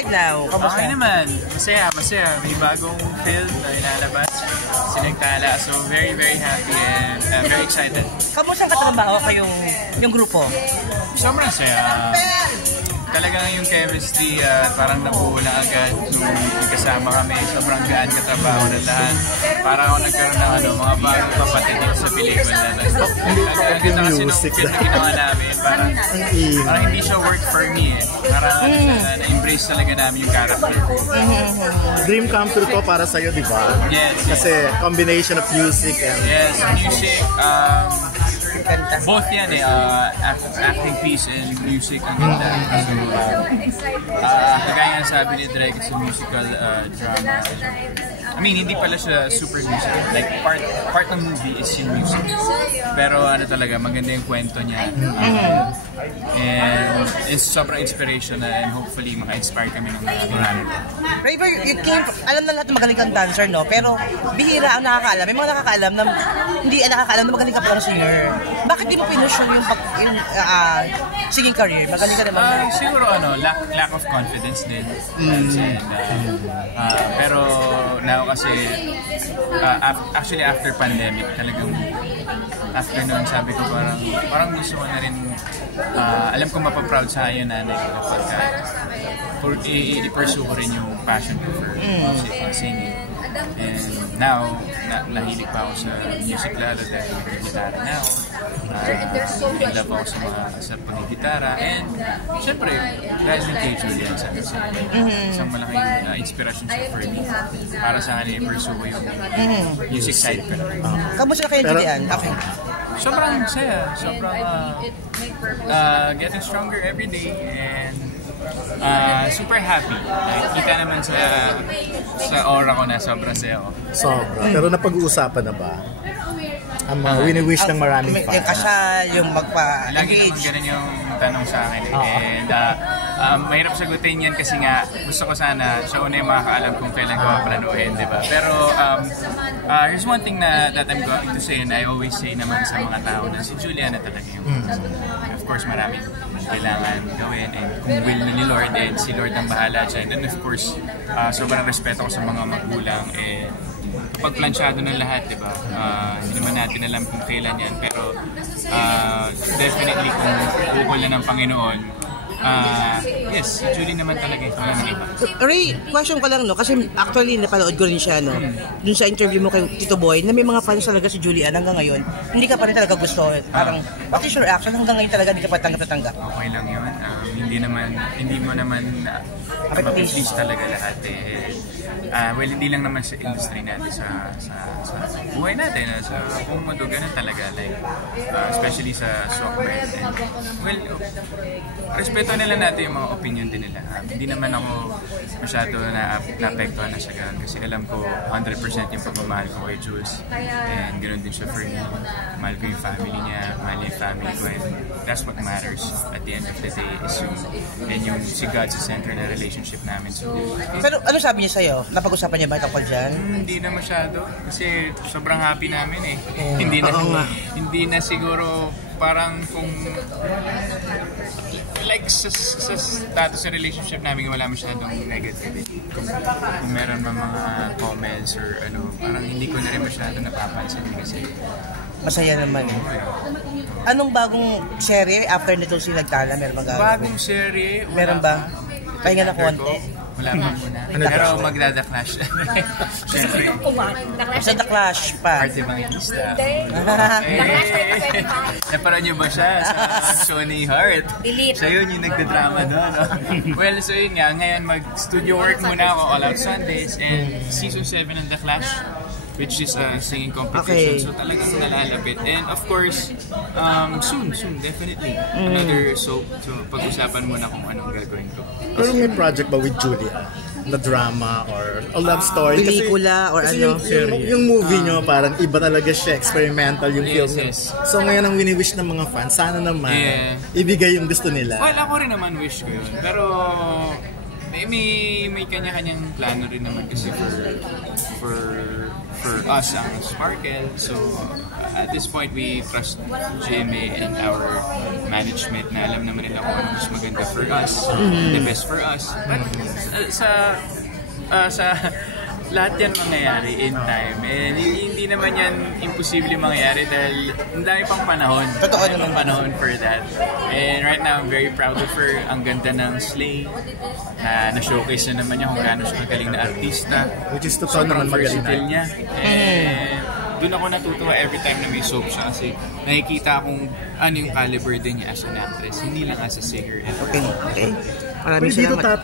Now, okay naman. Masaya. May bagong film na ilalabas. Sinagtala. So, very, very happy and very excited. Kamusta katrabaho yung grupo? Sobrang saya. Talagang yung chemistry parang nabuo na agad nung kasama kami. Sobrang gaan katrabaho ng lahat. Parang ako nagkaroon ng mga bagong kapatid dito sa pelikula na. Ang ganda kasi nung film na ginawa namin. Parang hindi siya work for me eh. Parang na-embrace talaga namin yung character. Dream come true to para sa'yo, di ba? Yes. Kasi combination of music and... Yes, music. Both yan eh. Acting piece and music ang ganda. So, kagaya nga sabi ni Drake, it's a musical drama. I mean, hindi pala siya super music. Like, part ng movie is yung music. Pero ano talaga, maganda yung kwento niya. And it's sobrang inspirational and hopefully maka-inspire kami ng marami. Raver, alam na lahat na magaling kang dancer, no? Pero bihira ang nakakaalam. May mga nakakaalam na hindi nakakaalam na magaling ka pala singer. Bakit di mo pinusyon yung singing career? Magaling ka naman. Siguro lack of confidence din. Pero now kasi actually after pandemic talagang after noon sabi ko parang gusto ko na rin alam ko mapaproud sa akin nanay ko kapag i-pursue ko rin yung passion ko for music, singing. And now, nahilig pa ako sa music lalo dahil nag-gitara na ako. Love ako sa pag-gitara. And, syempre, dahil yung kay Julian sa isang malaking inspiration siya for me. Para sa akin, i-pursue ko yung music side ko. Kamusta kayo, Julian? Okay. Sobrang saya. Sobrang getting stronger every day. And super happy. Kita naman sa aura ko na sobrang saya ko. Sobra. Pero napag-uusapan na ba? Ang mga wini-wish ng maraming fans. Yung kasal, yung magpa-engage. Lagi naman ganun yung tanong sa akin. And mahirap sagutin yan kasi nga gusto ko sana siya una yung makakaalam kung kailan ko maplanuhin, di ba? Pero here's one thing that I'm going to say and I always say naman sa mga tao na si Juliana talaga yung of course maraming kailangan gawin and kung will ni Lord and si Lord ang bahala dyan. And of course, sobrang respeto ko sa mga magulang and pagplansyado ng lahat, di ba? Hindi naman natin alam kung kailan yan pero definitely kung bukol na ng Panginoon, yes, Julie naman talaga ito lang iba. Ray, question ko lang, no? Kasi actually napanood ko rin siya, no? Dun sa interview mo kay Tito Boy, na may mga fans talaga si Julian hanggang ngayon. Hindi ka pa rin talaga gusto. Parang, what is your reaction? Hanggang ngayon talaga hindi ka pa tanggap-tanggap. Okay lang yun. Hindi mo naman mapiplease talaga lahat eh. Well, hindi lang naman sa industry natin, sa buhay natin, sa buong mundo, ganun talaga. Like, especially sa songwriting. And, well, respeto nila natin yung mga opinion din nila. Hindi naman ako masyado na-apektuhan na siya ganun kasi alam ko 100% yung pagmamahal ko kay Jules. And ganoon din siya for me. Mahal ko yung family niya, mahal yung family ko. And that's what matters at the end of the day is yung si God sa center na relationship namin. So, pero ano sabi niya sa'yo? Napag-usapan niya ba tungkol dyan? Hindi na masyado kasi sobrang happy namin eh. Hindi na siguro parang kung like sa status sa relationship namin wala masyadong negative. Kung meron man mga comments or ano, parang hindi ko na rin masyado napapansin kasi masaya naman eh. Anong bagong serye after nitong Sinagtala? Meron ba gagawin? Bagong serye? Meron ba? Pahinga na konti. Wala pa muna. Pero magda-The Clash. Siyempre. Sa The Clash pa. Arte Evangelista. Naparaan niyo ba siya sa show ni Heart? Siya yun yung nagda-drama doon. Well, so yun nga. Ngayon mag-studio work muna ako All Out Sundays and Season 7 ng The Clash, which is a singing competition. So talagang nalalapit. And of course, soon, definitely. Another soap. So pag-usapan muna kung anong gagawin ko. Pero may project ba with Julia? Na drama or a love story? Pelikula or ano? Yung movie nyo, parang iba talaga siya, experimental yung film. Yes. So ngayon ang wini-wish ng mga fans, sana naman ibigay yung gusto nila. Well, ako rin naman wish ko yun. Pero may kanya-kanyang plano rin naman kasi for us ang Sparkle. So at this point we trust GMA and our management na alam naman nila kung ano mas maganda for us, the best for us. But sa lahat yan mangyayari in time. And hindi naman yan imposible mangyayari dahil ang dami pang panahon. Totoo naman. Panahon for that. And right now, I'm very proud of her. Ang ganda ng Slay. Na-showcase na naman niya kung gaano siya magaling na artista. Which is totoo naman magaling niya. And doon ako natutuwa every time na may soap siya kasi nakikita akong ano yung caliber din niya as an actress. Hindi lang as a singer. Okay. Maraming Pwede dito salamat. tatay.